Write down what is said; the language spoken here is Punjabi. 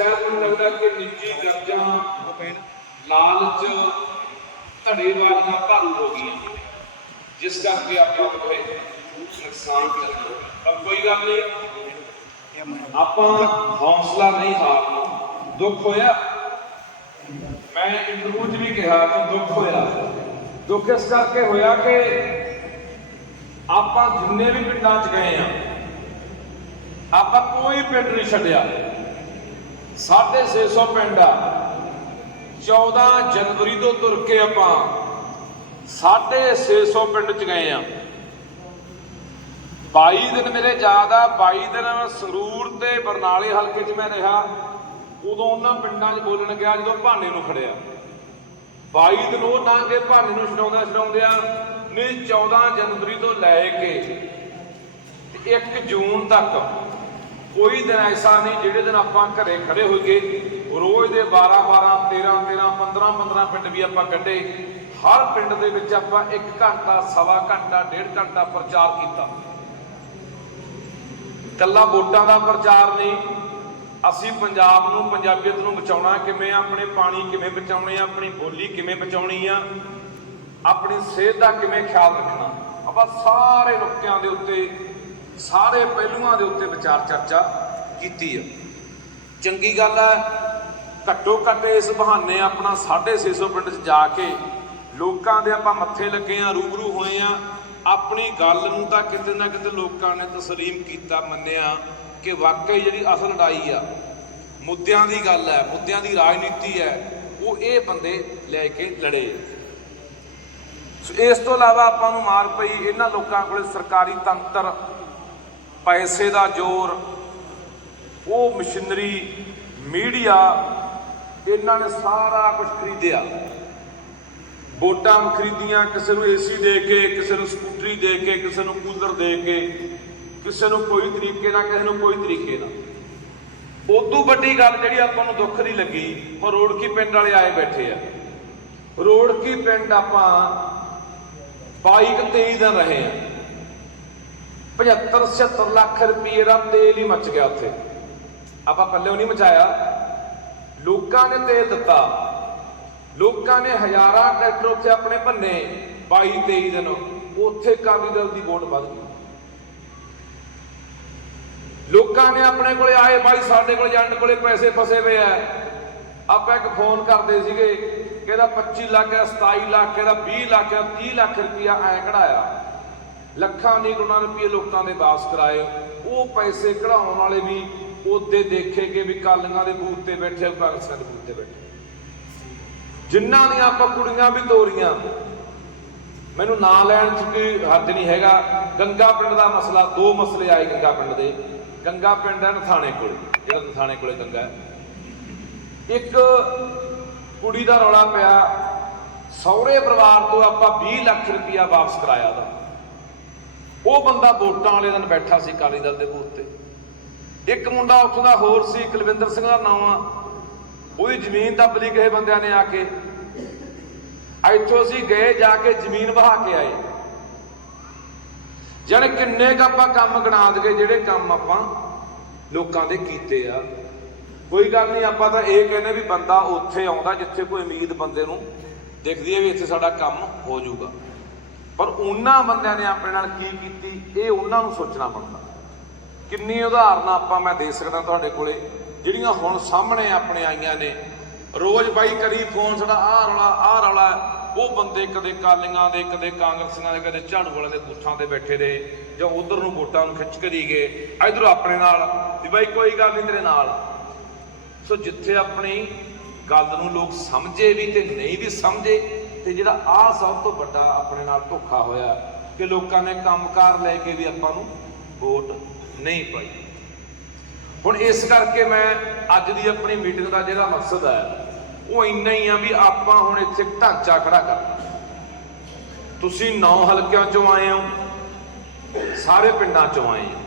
ਸ਼ਾਇਦ ਮੈਨੂੰ ਲੱਗਦਾ ਕਿ ਨਿੱਜੀ ਕਰਜ਼ਾਂ ਲਾਲਚ, ਧੜੇ ਵਾਲੀਆਂ ਭਾਰੂ ਹੋ ਗਈਆਂ ਜਿਸ ਕਰਕੇ ਆਪਾਂ ਨੂੰ ਨੁਕਸਾਨ ਕਰ ਪਰ ਕੋਈ ਗੱਲ ਨਹੀਂ, ਆਪਾਂ ਹੌਸਲਾ ਨਹੀਂ ਹਾਰਨਾ। ਦੁੱਖ ਹੋਇਆ? ਮੈਂ ਇੰਟਰਵਿਊ 'ਚ ਵੀ ਕਿਹਾ ਕਿ ਦੁੱਖ ਹੋਇਆ। ਦੁੱਖ ਇਸ ਕਰਕੇ ਹੋਇਆ ਕਿ ਆਪਾਂ ਜਿੰਨੇ ਵੀ ਪਿੰਡਾਂ 'ਚ ਗਏ ਆ ਆਪਾਂ ਕੋਈ ਪਿੰਡ ਨਹੀਂ ਛੱਡਿਆ। 650 ਪਿੰਡ ਆ। 14 ਜਨਵਰੀ ਤੋਂ ਤੁਰ ਕੇ ਆਪਾਂ 650 ਪਿੰਡ 'ਚ ਗਏ ਆ। 22 ਦਿਨ ਮੇਰੇ ਯਾਦ ਆ 22 ਦਿਨ ਸਰੂਰ ਤੇ ਬਰਨਾਲੇ ਹਲਕੇ 'ਚ ਮੈਂ ਰਿਹਾ। ਉਦੋਂ ਉਹਨਾਂ ਪਿੰਡਾਂ 'ਚ ਬੋਲਣ ਗਿਆ ਜਦੋਂ ਭਾਨੇ ਨੂੰ ਫੜਿਆ 22 ਦਿਨ ਉਹ ਲੰਘੇ ਭਾਨੇ ਨੂੰ ਛਡਾਉਂਦਾ ਛਡਾਉਂਦਿਆਂ ਨਹੀਂ 14 ਜਨਵਰੀ ਤੋਂ ਲੈ ਕੇ ਤੇ 1 ਜੂਨ ਤੱਕ ਕੋਈ ਦਿਨ ਐਸਾ ਨਹੀਂ ਜਿਹੜੇ ਦਿਨ ਆਪਾਂ ਘਰੇ ਖੜੇ ਹੋਈਏ ਰੋਜ਼ ਦੇ 12 12 13 13 15 15 ਪਿੰਡ ਵੀ ਆਪਾਂ ਕੱਢੇ। ਹਰ ਪਿੰਡ ਦੇ ਵਿੱਚ ਆਪਾਂ 1 ਘੰਟਾ ਸਵਾ ਘੰਟਾ ਡੇਢ ਘੰਟਾ ਪ੍ਰਚਾਰ ਕੀਤਾ। ਕੱਲਾ ਵੋਟਾਂ ਦਾ ਪ੍ਰਚਾਰ ਨਹੀਂ। ਅਸੀਂ ਪੰਜਾਬ ਨੂੰ ਪੰਜਾਬੀਅਤ ਨੂੰ ਬਚਾਉਣਾ ਕਿਵੇਂ ਆ, ਆਪਣੇ ਪਾਣੀ ਕਿਵੇਂ ਬਚਾਉਣੇ ਆ ਆਪਣੀ ਬੋਲੀ ਕਿਵੇਂ ਬਚਾਉਣੀ ਆ ਆਪਣੀ ਸਿਹਤ ਦਾ ਕਿਵੇਂ ਖਿਆਲ ਰੱਖਣਾ। ਆਪਾਂ ਸਾਰੇ ਨੁਕਤਿਆਂ ਦੇ ਉੱਤੇ ਸਾਰੇ ਪਹਿਲੂਆਂ ਦੇ ਉੱਤੇ ਵਿਚਾਰ ਚਰਚਾ ਕੀਤੀ ਹੈ। ਚੰਗੀ ਗੱਲ ਹੈ, ਘੱਟੋ ਘੱਟ ਇਸ ਬਹਾਨੇ ਆਪਣਾ 650 ਪਿੰਡ 'ਚ ਜਾ ਕੇ ਲੋਕਾਂ ਦੇ ਆਪਾਂ ਮੱਥੇ ਲੱਗੇ ਆ ਰੂਬਰੂ ਹੋਏ ਆ ਆਪਣੀ ਗੱਲ ਨੂੰ ਤਾਂ ਕਿਤੇ ਨਾ ਕਿਤੇ ਲੋਕਾਂ ਨੇ ਤਸਲੀਮ ਕੀਤਾ, ਮੰਨਿਆ ਕਿ ਵਾਕਈ ਜਿਹੜੀ ਅਸਲ ਲੜਾਈ ਆ, ਮੁੱਦਿਆਂ ਦੀ ਗੱਲ ਹੈ, ਮੁੱਦਿਆਂ ਦੀ ਰਾਜਨੀਤੀ ਹੈ, ਉਹ ਇਹ ਬੰਦੇ ਲੈ ਕੇ ਲੜੇ ਸੋ ਇਸ ਤੋਂ ਇਲਾਵਾ ਆਪਾਂ ਨੂੰ ਮਾਰ ਪਈ ਇਹਨਾਂ ਲੋਕਾਂ ਕੋਲੇ ਸਰਕਾਰੀ ਤੰਤਰ ਪੈਸੇ ਦਾ ਜ਼ੋਰ, ਉਹ ਮਸ਼ੀਨਰੀ ਮੀਡੀਆ ਇਹਨਾਂ ਨੇ ਸਾਰਾ ਕੁਝ ਖਰੀਦਿਆ। ਵੋਟਾਂ ਖਰੀਦੀਆਂ, ਕਿਸੇ ਨੂੰ ਏਸੀ ਦੇ ਕੇ, ਕਿਸੇ ਨੂੰ ਸਕੂਟਰੀ ਦੇ ਕੇ, ਕਿਸੇ ਨੂੰ ਕੂਲਰ ਦੇ ਕੇ, ਕਿਸੇ ਨੂੰ ਕੋਈ ਤਰੀਕੇ ਨਾਲ, ਕਿਸੇ ਨੂੰ ਕੋਈ ਤਰੀਕੇ ਨਾਲ। ਉਦੋਂ ਵੱਡੀ ਗੱਲ ਜਿਹੜੀ ਆਪਾਂ ਨੂੰ ਦੁੱਖ ਦੀ ਲੱਗੀ, ਉਹ ਰੋੜਕੀ ਪਿੰਡ ਵਾਲੇ ਆਏ ਬੈਠੇ ਆ। ਰੋੜਕੀ ਪਿੰਡ ਆਪਾਂ 22 ਕੁ 23 ਦਿਨ ਰਹੇ ਆ। 75 76 ਲੱਖ ਰੁਪਏ ਦਾ ਤੇਲ ਹੀ ਮੱਚ ਗਿਆ ਉੱਥੇ। ਆਪਾਂ ਪੱਲੇ ਨਹੀਂ ਮਚਾਇਆ। ਲੋਕਾਂ ਨੇ ਤੇਲ ਦਿੱਤਾ। ਲੋਕਾਂ ਨੇ ਹਜ਼ਾਰਾਂ ਟਰੈਕਟਰ ਉੱਥੇ ਆਪਣੇ ਭੰਨੇ 22 23 ਦਿਨ। ਉੱਥੇ ਕਾਲੀ ਦਲ ਦੀ ਵੋਟ ਵੱਧ ਗਈ। ਲੋਕਾਂ ਨੇ ਆਪਣੇ ਕੋਲੇ ਆਏ, ਬਾਈ ਸਾਡੇ ਕੋਲ ਏਜੰਟ ਕੋਲੇ ਪੈਸੇ ਫਸੇ ਹੋਏ ਆ। ਆਪਾਂ ਇੱਕ ਫੋਨ ਕਰਦੇ ਸੀਗੇ ਕਿ ਇਹਦਾ 25 ਲੱਖ ਹੈ 27 ਲੱਖ ਇਹਦਾ 20 ਲੱਖ ਹੈ 30 ਲੱਖ ਰੁਪਇਆ ਐ ਕਢਾਇਆ। ਲੱਖਾਂ ਨਹੀਂ ਉਹਨਾਂ ਰੁਪਏ ਲੋਕਾਂ ਦੇ ਵਾਪਸ ਕਰਾਏ। ਉਹ ਪੈਸੇ ਕਢਾਉਣ ਵਾਲੇ ਵੀ ਉਹਦੇ ਦੇਖੇ ਕਿ ਵੀ ਕਾਲੀਆਂ ਦੇ ਬੂਥ ਤੇ ਬੈਠੇ ਕਾਂਗਰਸਾਂ ਦੇ ਬੂਥ ਤੇ ਬੈਠੇ। ਜਿਨ੍ਹਾਂ ਦੀਆਂ ਆਪਾਂ ਕੁੜੀਆਂ ਵੀ ਤੋਰੀਆਂ। ਮੈਨੂੰ ਨਾਂ ਲੈਣ ਚ ਕੋਈ ਹੱਦ ਨਹੀਂ ਹੈਗਾ। ਗੰਗਾ ਪਿੰਡ ਦਾ ਮਸਲਾ, ਦੋ ਮਸਲੇ ਆਏ ਗੰਗਾ ਪਿੰਡ ਦੇ। ਗੰਗਾ ਪਿੰਡ ਹੈ ਨਥਾਣੇ ਕੋਲ। ਜਿਹੜਾ ਨਥਾਣੇ ਕੋਲੇ ਗੰਗਾ ਹੈ। ਇੱਕ ਕੁੜੀ ਦਾ ਰੌਲਾ ਪਿਆ। ਸਹੁਰੇ ਪਰਿਵਾਰ ਤੋਂ ਆਪਾਂ 20 ਲੱਖ ਰੁਪਇਆ ਵਾਪਸ ਕਰਾਇਆ ਉਹਦਾ। ਉਹ ਬੰਦਾ ਵੋਟਾਂ ਵਾਲੇ ਦਿਨ ਬੈਠਾ ਸੀ ਅਕਾਲੀ ਦਲ ਦੇ ਬੂਥ ਤੇ। ਇੱਕ ਮੁੰਡਾ ਉੱਥੋਂ ਦਾ ਹੋਰ ਸੀ, ਕੁਲਵਿੰਦਰ ਸਿੰਘ ਦਾ ਨਾਮ ਆ। ਉਹਦੀ ਜ਼ਮੀਨ ਦੱਬ ਲਈ ਕਿਸੇ ਬੰਦਿਆਂ ਨੇ ਆ ਕੇ। ਇੱਥੋਂ ਅਸੀਂ ਗਏ, ਜਾ ਕੇ ਜ਼ਮੀਨ ਵਹਾ ਕੇ ਆਏ। ਜਾਣੇ ਕਿੰਨੇ ਕ ਆਪਾਂ ਕੰਮ ਗਣਾ ਦਗੇ ਜਿਹੜੇ ਕੰਮ ਆਪਾਂ ਲੋਕਾਂ ਦੇ ਕੀਤੇ ਆ। ਕੋਈ ਗੱਲ ਨਹੀਂ, ਆਪਾਂ ਤਾਂ ਇਹ ਕਹਿੰਦੇ ਵੀ ਬੰਦਾ ਉੱਥੇ ਆਉਂਦਾ ਜਿੱਥੇ ਕੋਈ ਉਮੀਦ ਬੰਦੇ ਨੂੰ ਦਿਖਦੀ ਹੈ ਵੀ ਇੱਥੇ ਸਾਡਾ ਕੰਮ ਹੋ ਜਾਊਗਾ। ਪਰ ਉਹਨਾਂ ਬੰਦਿਆਂ ਨੇ ਆਪਣੇ ਨਾਲ ਕੀ ਕੀਤੀ, ਇਹ ਉਹਨਾਂ ਨੂੰ ਸੋਚਣਾ ਪੈਂਦਾ ਕਿੰਨੀ ਉਦਾਹਰਨਾਂ ਆਪਾਂ ਮੈਂ ਦੇ ਸਕਦਾ ਤੁਹਾਡੇ ਕੋਲੇ, ਜਿਹੜੀਆਂ ਹੁਣ ਸਾਹਮਣੇ ਆਪਣੇ ਆਈਆਂ ਨੇ। ਰੋਜ਼ ਬਾਈ ਕਰੀ ਫੋਨ ਸਾਡਾ, ਆਹ ਰੌਲਾ ਆਹ ਰੌਲਾ। ਉਹ ਬੰਦੇ ਕਦੇ ਕਾਲੀਆਂ ਦੇ, ਕਦੇ ਕਾਂਗਰਸੀਆਂ ਦੇ, ਕਦੇ ਝਾੜੂ ਵਾਲਿਆਂ ਦੇ ਬੂਥਾਂ ਤੇ ਬੈਠੇ ਰਹੇ, ਜਾਂ ਉਧਰ ਨੂੰ ਵੋਟਾਂ ਨੂੰ ਖਿੱਚ ਕਰੀ ਗਏ, ਇਧਰੋਂ ਆਪਣੇ ਨਾਲ, ਵੀ ਬਾਈ ਕੋਈ ਗੱਲ ਨਹੀਂ ਤੇਰੇ ਨਾਲ। ਸੋ ਜਿੱਥੇ ਆਪਣੀ ਗੱਲ ਨੂੰ ਲੋਕ ਸਮਝੇ ਵੀ ਤੇ ਨਹੀਂ ਵੀ ਸਮਝੇ ਤੇ ਜਿਹੜਾ ਆ ਸਭ ਤੋਂ ਵੱਡਾ ਆਪਣੇ ਨਾਲ ਧੋਖਾ ਹੋਇਆ ਕਿ ਲੋਕਾਂ ਨੇ ਕੰਮਕਾਰ ਲੈ ਕੇ ਵੀ ਆਪਾਂ ਨੂੰ ਵੋਟ ਨਹੀਂ ਪਾਈ। ਹੁਣ ਇਸ ਕਰਕੇ ਮੈਂ ਅੱਜ ਦੀ ਆਪਣੀ ਮੀਟਿੰਗ ਦਾ ਜਿਹੜਾ ਮਕਸਦ ਹੈ, ਉਹ ਇੰਨਾ ਹੀ ਆ ਵੀ ਆਪਾਂ ਹੁਣ ਇੱਥੇ ਢਾਂਚਾ ਖੜਾ ਕਰਨਾ ਤੁਸੀਂ ਨੌ ਹਲਕਿਆਂ ਚੋਂ ਆਏ ਹੋ, ਸਾਰੇ ਪਿੰਡਾਂ ਚੋਂ ਆਏ ਹੋ।